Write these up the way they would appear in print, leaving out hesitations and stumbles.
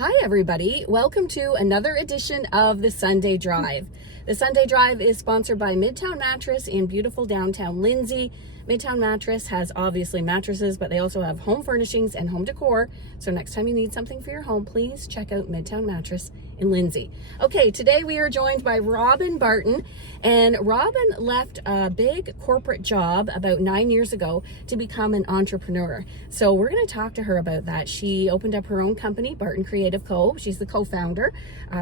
Hi everybody, welcome to another edition of the Sunday Drive. The Sunday Drive is sponsored by Midtown Mattress in beautiful downtown Lindsay. Midtown Mattress has obviously mattresses, but they also have home furnishings and home decor. So next time you need something for your home, please check out Midtown Mattress in Lindsay. Okay, today we are joined by Robyn Barton, and Robyn left a big corporate job about 9 years ago to become an entrepreneur. So we're going to talk to her about that. She opened up her own company, Barton Creative Co. She's the co-founder.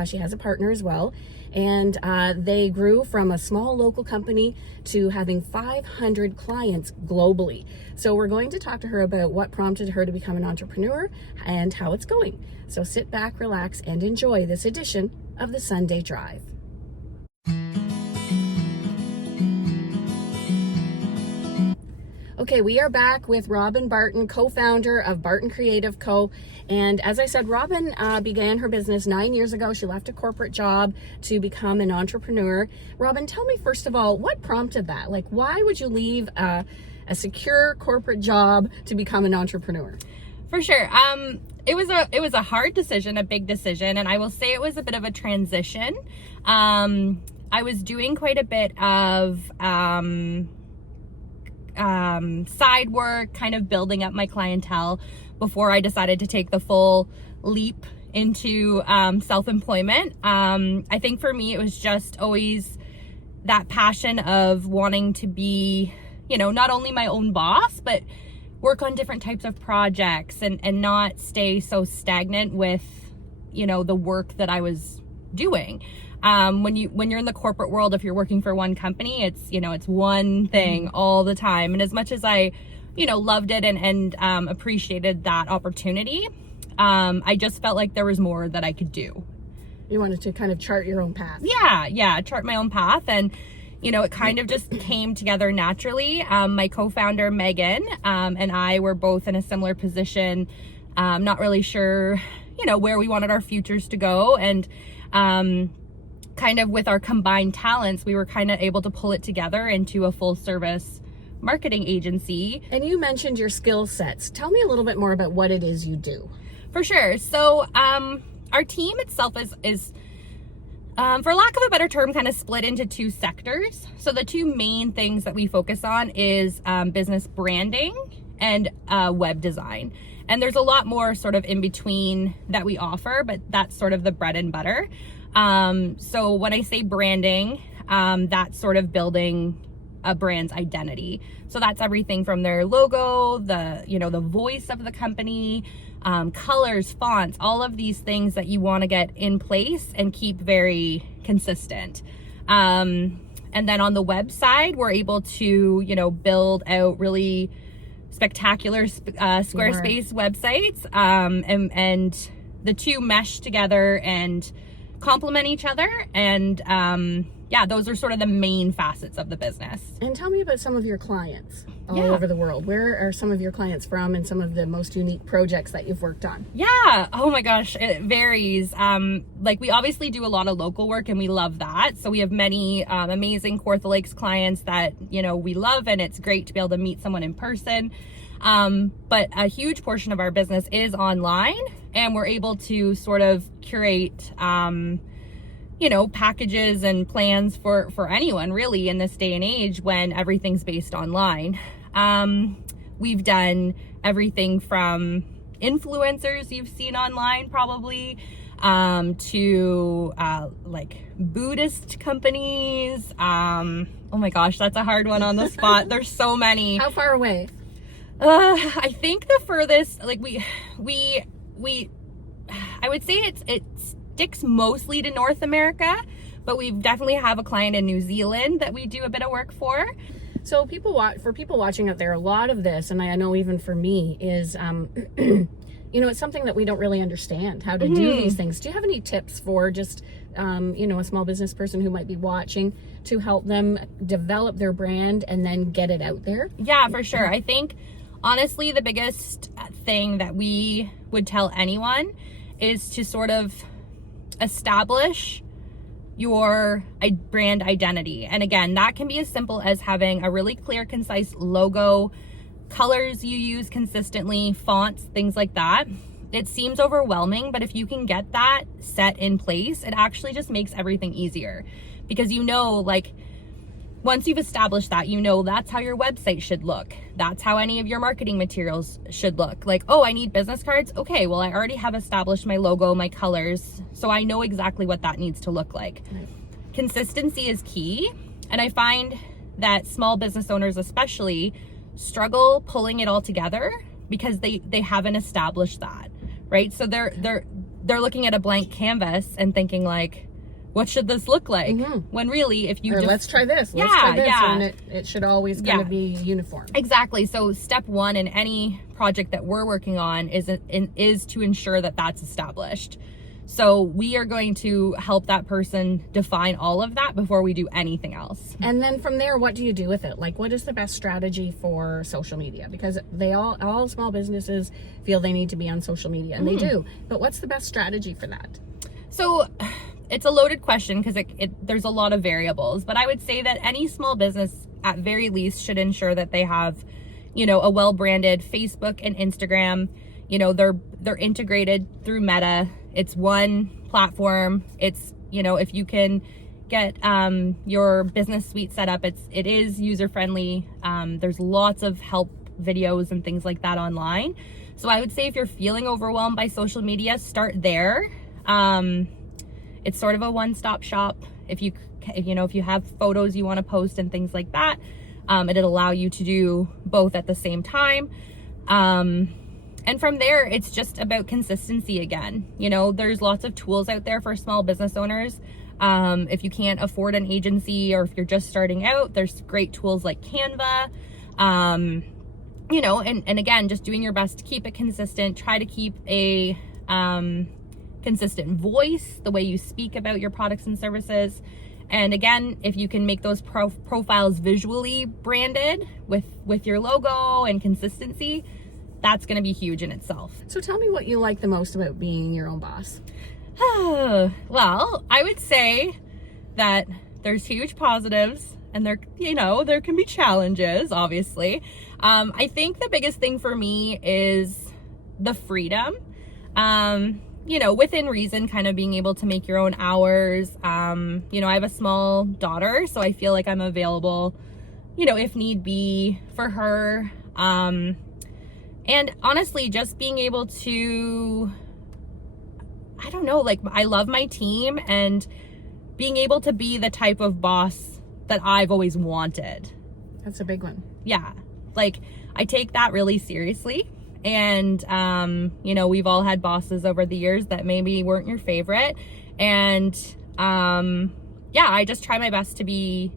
She has a partner as well. And they grew from a small local company to having 500 clients globally. So we're going to talk to her about what prompted her to become an entrepreneur and how it's going. So sit back, relax, and enjoy this edition of the Sunday Drive. Okay, we are back with Robyn Barton, co-founder of Barton Creative Co. And as I said, Robyn began her business 9 years ago. She left a corporate job to become an entrepreneur. Robyn, tell me first of all, what prompted that? Like, why would you leave a secure corporate job to become an entrepreneur? For sure. It was a hard decision, a big decision, and I will say it was a bit of a transition. I was doing quite a bit of side work, kind of building up my clientele before I decided to take the full leap into self-employment. I think for me, it was just always that passion of wanting to be, not only my own boss, but work on different types of projects and not stay so stagnant with, the work that I was doing. When you're in the corporate world, if you're working for one company, it's one thing all the time. And as much as I, loved it and appreciated that opportunity, I just felt like there was more that I could do. You wanted to kind of chart your own path. Yeah, chart my own path. And, it kind of just came together naturally. My co-founder, Megan, and I were both in a similar position, not really sure, where we wanted our futures to go. And, kind of with our combined talents, we were kind of able to pull it together into a full service marketing agency. And you mentioned your skill sets. Tell me a little bit more about what it is you do. For sure. So our team itself is for lack of a better term, kind of split into two sectors. So the two main things that we focus on is business branding and web design. And there's a lot more sort of in between that we offer, but that's sort of the bread and butter. So when I say branding, that's sort of building a brand's identity. So that's everything from their logo, the voice of the company, colors, fonts, all of these things that you want to get in place and keep very consistent. And then on the website, we're able to, build out really spectacular Squarespace websites, and the two mesh together and complement each other. And those are sort of the main facets of the business. And tell me about some of your clients all over the world. Where are some of your clients from and some of the most unique projects that you've worked on? Yeah. Oh my gosh, it varies. We obviously do a lot of local work and we love that. So we have many amazing Kawartha Lakes clients that, we love, and it's great to be able to meet someone in person. But a huge portion of our business is online, and we're able to sort of curate, packages and plans for anyone really in this day and age when everything's based online. We've done everything from influencers you've seen online probably, to Buddhist companies. Oh my gosh, that's a hard one on the spot. There's so many. How far away? I think the furthest, I would say it sticks mostly to North America, but we definitely have a client in New Zealand that we do a bit of work for. So for people watching out there, a lot of this, and I know even for me, is, it's something that we don't really understand how to do these things. Do you have any tips for just, a small business person who might be watching to help them develop their brand and then get it out there? Yeah, for sure. I think, honestly, the biggest thing that we would tell anyone is to sort of establish your brand identity. And again, that can be as simple as having a really clear, concise logo, colors you use consistently, fonts, things like that. it seems overwhelming, but if you can get that set in place, it actually just makes everything easier, because like once you've established that, that's how your website should look. That's how any of your marketing materials should look. Like, oh, I need business cards. Okay, well, I already have established my logo, my colors, so I know exactly what that needs to look like. Right. Consistency is key. And I find that small business owners especially struggle pulling it all together because they haven't established that, right? So they're looking at a blank canvas and thinking like, what should this look like? Mm-hmm. When really, if you let's try this. Let's try this. And it should always kind of be uniform. Exactly. So step one in any project that we're working on is to ensure that that's established. So we are going to help that person define all of that before we do anything else. And then from there, what do you do with it? Like, what is the best strategy for social media? Because all small businesses feel they need to be on social media, and they do. But what's the best strategy for that? So it's a loaded question because there's a lot of variables, but I would say that any small business at very least should ensure that they have, a well-branded Facebook and Instagram. They're integrated through Meta. It's one platform. It's, if you can get your business suite set up, it is user-friendly. There's lots of help videos and things like that online. So I would say if you're feeling overwhelmed by social media, start there. It's sort of a one-stop shop. If you have photos you want to post and things like that, it'll allow you to do both at the same time. And from there, it's just about consistency again. There's lots of tools out there for small business owners. If you can't afford an agency or if you're just starting out, there's great tools like Canva. And again, just doing your best to keep it consistent. Try to keep a consistent voice, the way you speak about your products and services. And again, if you can make those profiles visually branded with your logo and consistency, that's going to be huge in itself. So tell me what you like the most about being your own boss. Well, I would say that there's huge positives and there can be challenges, obviously. I think the biggest thing for me is the freedom. Within reason, kind of being able to make your own hours. I have a small daughter, so I feel like I'm available, if need be for her. And honestly, just being able to, I love my team and being able to be the type of boss that I've always wanted. That's a big one. Yeah. I take that really seriously. And, we've all had bosses over the years that maybe weren't your favorite. And, I just try my best to be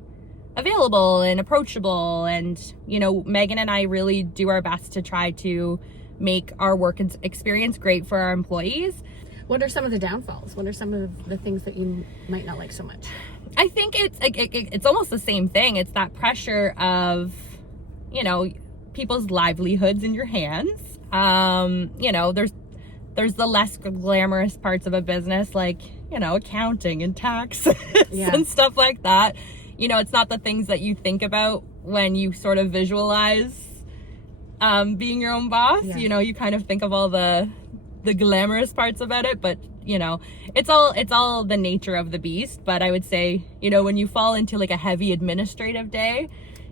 available and approachable. And, Megan and I really do our best to try to make our work experience great for our employees. What are some of the downfalls? What are some of the things that you might not like so much? I think it's almost the same thing. It's that pressure of, people's livelihoods in your hands. There's the less glamorous parts of a business, like, accounting and taxes and stuff like that. It's not the things that you think about when you sort of visualize being your own boss. Yeah. You kind of think of all the glamorous parts about it, but it's all the nature of the beast. But I would say, when you fall into like a heavy administrative day,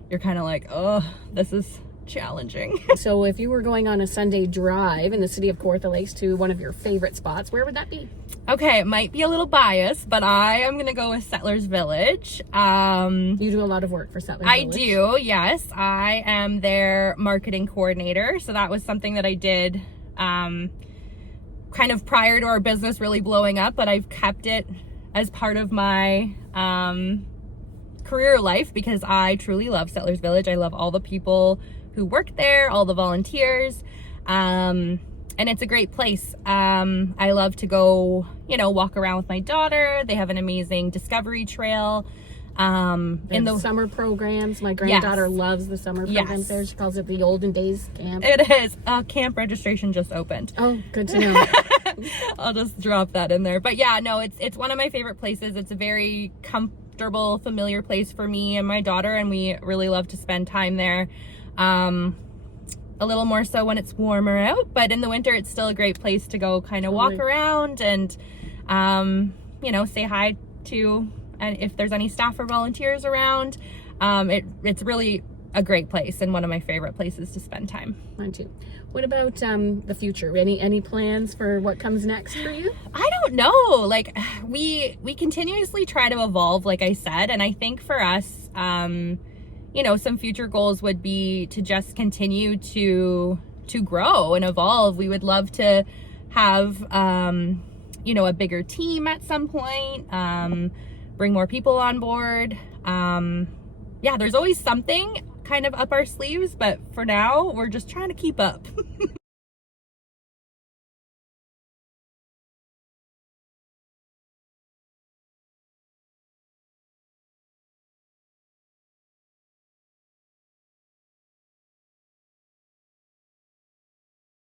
you're kind of like, oh, this is challenging. So if you were going on a Sunday drive in the city of Kawartha Lakes to one of your favorite spots, where would that be? Okay, it might be a little biased, but I am gonna go with Settlers Village. You do a lot of work for Settlers Village. I do, yes. I am their marketing coordinator, so that was something that I did kind of prior to our business really blowing up, but I've kept it as part of my career life because I truly love Settlers Village. I love all the people who work there, all the volunteers, and it's a great place. I love to go, walk around with my daughter. They have an amazing discovery trail. In the summer programs, my granddaughter loves the summer programs there. She calls it the Olden Days Camp. It is. Camp registration just opened. Oh, good to know. I'll just drop that in there. But yeah, no, it's one of my favorite places. It's a very comfortable, familiar place for me and my daughter, and we really love to spend time there. a little more so when it's warmer out, but in the winter it's still a great place to go kind of walk around and you know, say hi to, and if there's any staff or volunteers around. It's really a great place and one of my favorite places to spend time. Mine too. What about the future? Any plans for what comes next for you? I don't know. Like we continuously try to evolve, like I said, and I think for us, you know, some future goals would be to just continue to grow and evolve. We would love to have you know, a bigger team at some point, bring more people on board. Yeah, there's always something kind of up our sleeves, but for now we're just trying to keep up.